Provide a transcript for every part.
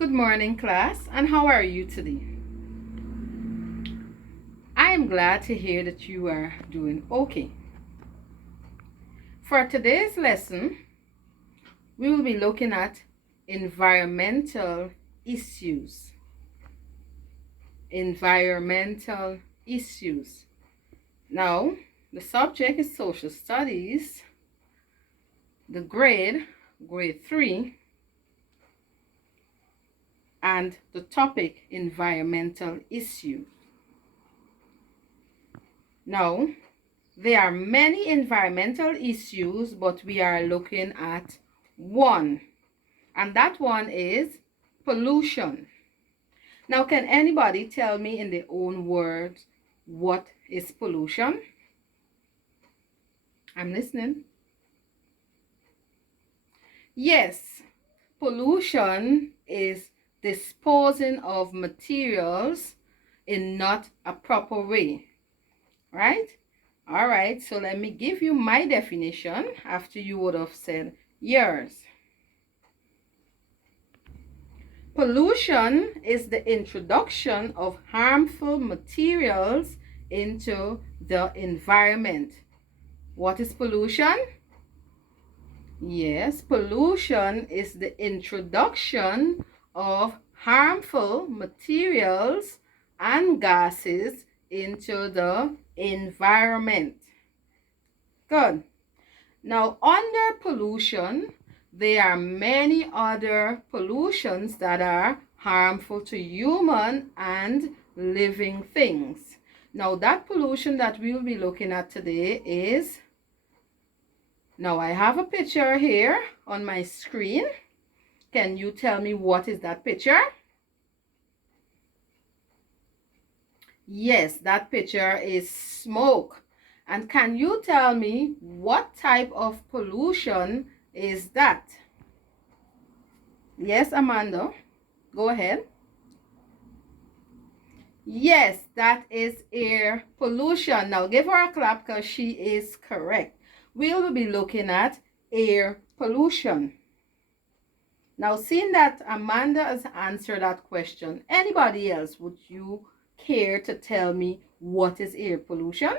Good morning, class, and how are you today? I am glad to hear that you are doing okay. For today's lesson, we will be looking at environmental issues. Environmental issues. Now, the subject is social studies, the grade 3, and the topic environmental issues. Now, there are many environmental issues, but we are looking at one, and that one is pollution. Now, can anybody tell me in their own words what is pollution? I'm listening. Yes, pollution is disposing of materials in not a proper way, right? All right, so let me give you my definition after you would have said yours. Pollution is the introduction of harmful materials into the environment. What is pollution? Yes, pollution is the introduction of harmful materials and gases into the environment. Good. Now, under pollution, there are many other pollutions that are harmful to human and living things. Now, that pollution that we'll be looking at today is, now I have a picture here on my screen. Can you tell me what is that picture? Yes, that picture is smoke. And can you tell me what type of pollution is that? Yes, Amanda, go ahead. Yes, that is air pollution. Now give her a clap because she is correct. We will be looking at air pollution. Now, seeing that Amanda has answered that question, anybody else, would you care to tell me what is air pollution?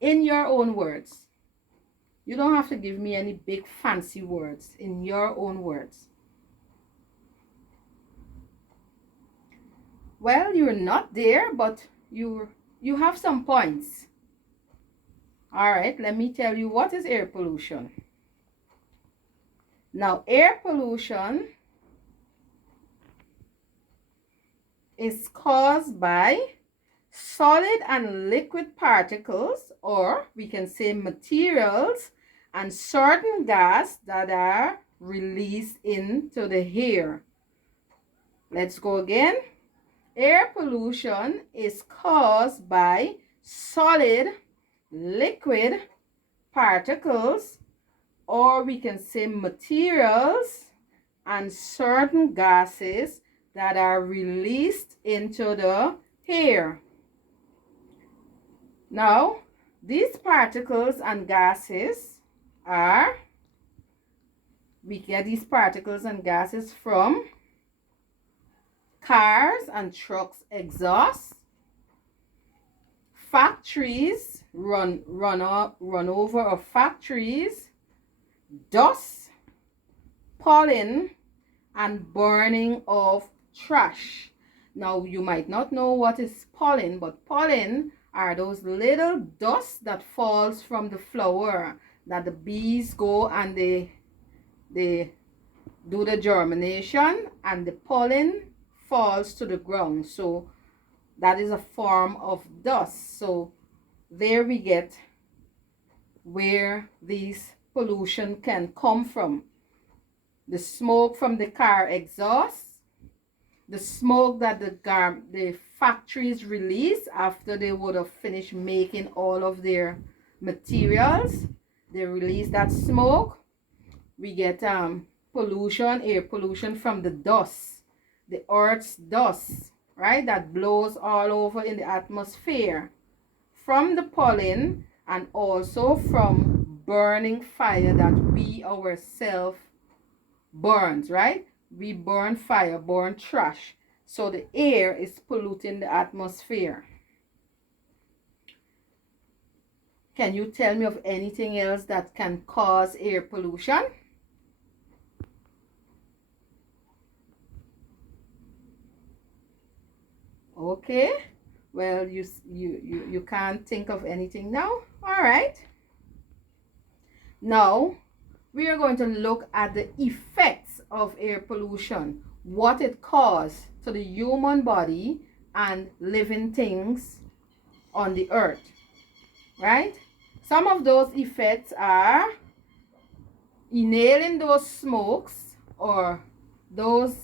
In your own words. You don't have to give me any big fancy words. In your own words. Well, you're not there, but you have some points. All right, let me tell you what is air pollution. Now, air pollution is caused by solid and liquid particles, or we can say materials, and certain gas that are released into the air. Let's go again. Air pollution is caused by solid, liquid particles, or we can say materials and certain gases that are released into the air. Now, these particles and gases are, we get these particles and gases from cars and trucks exhaust, factories, run over of factories, dust, pollen, and burning of trash. Now, you might not know what is pollen, but pollen are those little dust that falls from the flower that the bees go and they do the germination, and the pollen falls to the ground. So that is a form of dust. So there we get where these pollution can come from. The smoke from the car exhaust, the smoke that the factories release after they would have finished making all of their materials. They release that smoke. We get pollution, air pollution from the dust, the earth's dust, right, that blows all over in the atmosphere, from the pollen, and also from burning fire that we ourselves burns, right? we burn fire, burn trash. So the air is polluting the atmosphere. Can you tell me of anything else that can cause air pollution? Okay. Well, you can't think of anything now. All right. Now, we are going to look at the effects of air pollution, what it causes to the human body and living things on the earth, right? Some of those effects are inhaling those smokes or those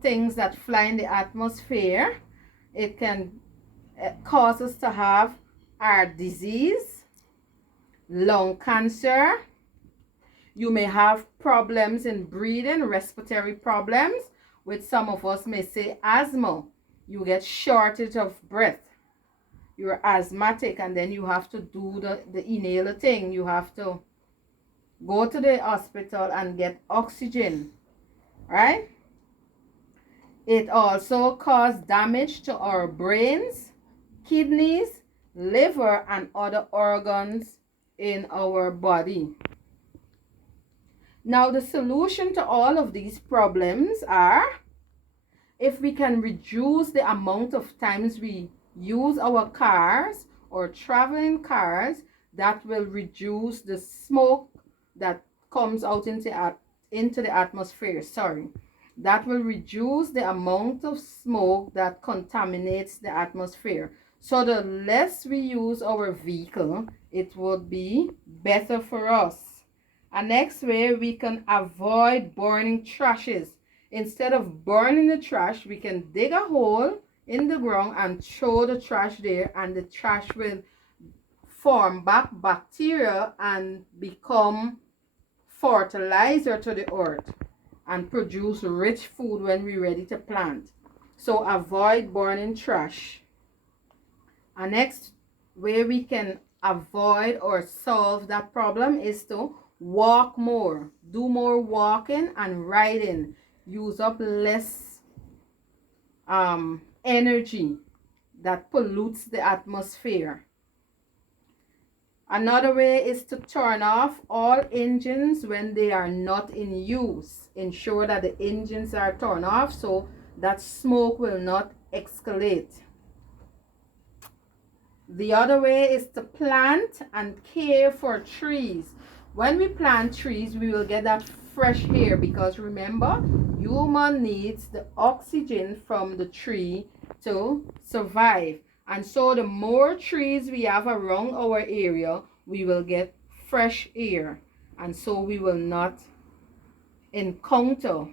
things that fly in the atmosphere. It can cause us to have heart disease, lung cancer. You may have problems in breathing, respiratory problems, which some of us may say asthma. You get shortage of breath. You're asthmatic, and then you have to do the inhaler thing. You have to go to the hospital and get oxygen, right? It also causes damage to our brains, kidneys, liver, and other organs in our body. Now, the solution to all of these problems are, if we can reduce the amount of times we use our cars or travel in cars, that will reduce the smoke that comes out into the atmosphere. That will reduce the amount of smoke that contaminates the atmosphere. So the less we use our vehicle, it would be better for us. And next way, we can avoid burning trashes. Instead of burning the trash, we can dig a hole in the ground and throw the trash there, and the trash will form back bacteria and become fertilizer to the earth and produce rich food when we're ready to plant. So avoid burning trash. And next way we can avoid or solve that problem is to walk more, do more walking and riding, use up less energy that pollutes the atmosphere. Another way is to turn off all engines when they are not in use. Ensure that the engines are turned off so that smoke will not escalate. The other way is to plant and care for trees. When we plant trees, we will get that fresh air, because remember, human needs the oxygen from the tree to survive. And so the more trees we have around our area, we will get fresh air. And so we will not encounter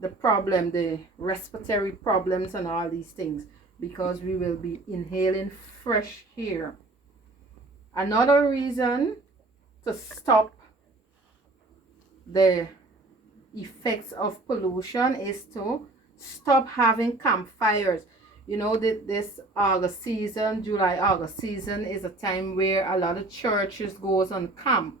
the respiratory problems and all these things, because we will be inhaling fresh air. Another reason to stop the effects of pollution is to stop having campfires. You know, this August season, July-August season, is a time where a lot of churches goes on camp.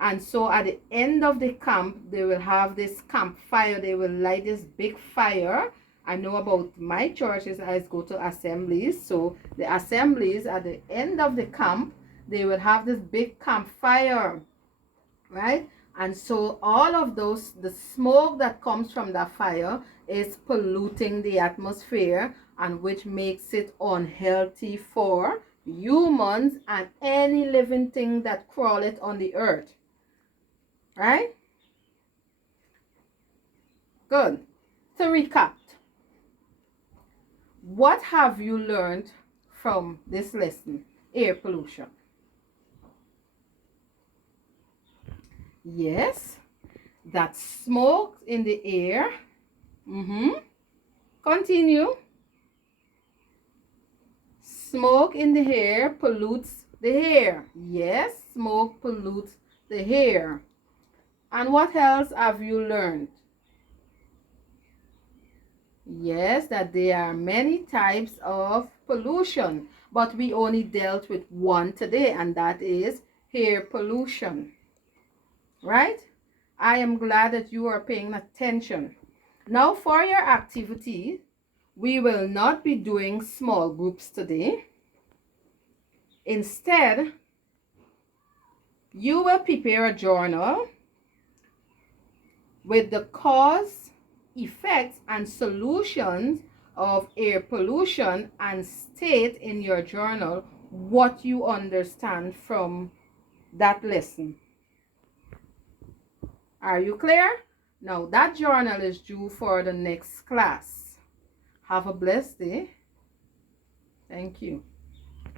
And so at the end of the camp, they will have this campfire. They will light this big fire. I know about my churches, I go to assemblies. So the assemblies at the end of the camp, they will have this big campfire, right? And so all of those, the smoke that comes from that fire is polluting the atmosphere, and which makes it unhealthy for humans and any living thing that crawleth on the earth, right? Good. To recap, what have you learned from this lesson? Air pollution. Yes, that smoke in the air. Continue. Smoke in the air pollutes the air. Yes, smoke pollutes the air. And what else have you learned? Yes, that there are many types of pollution, but we only dealt with one today, and that is air pollution. Right? I am glad that you are paying attention. Now for your activity, we will not be doing small groups today. Instead, you will prepare a journal with the cause, effects, and solutions of air pollution, and state in your journal what you understand from that lesson. Are you clear? Now that journal is due for the next class. Have a blessed day. Thank you.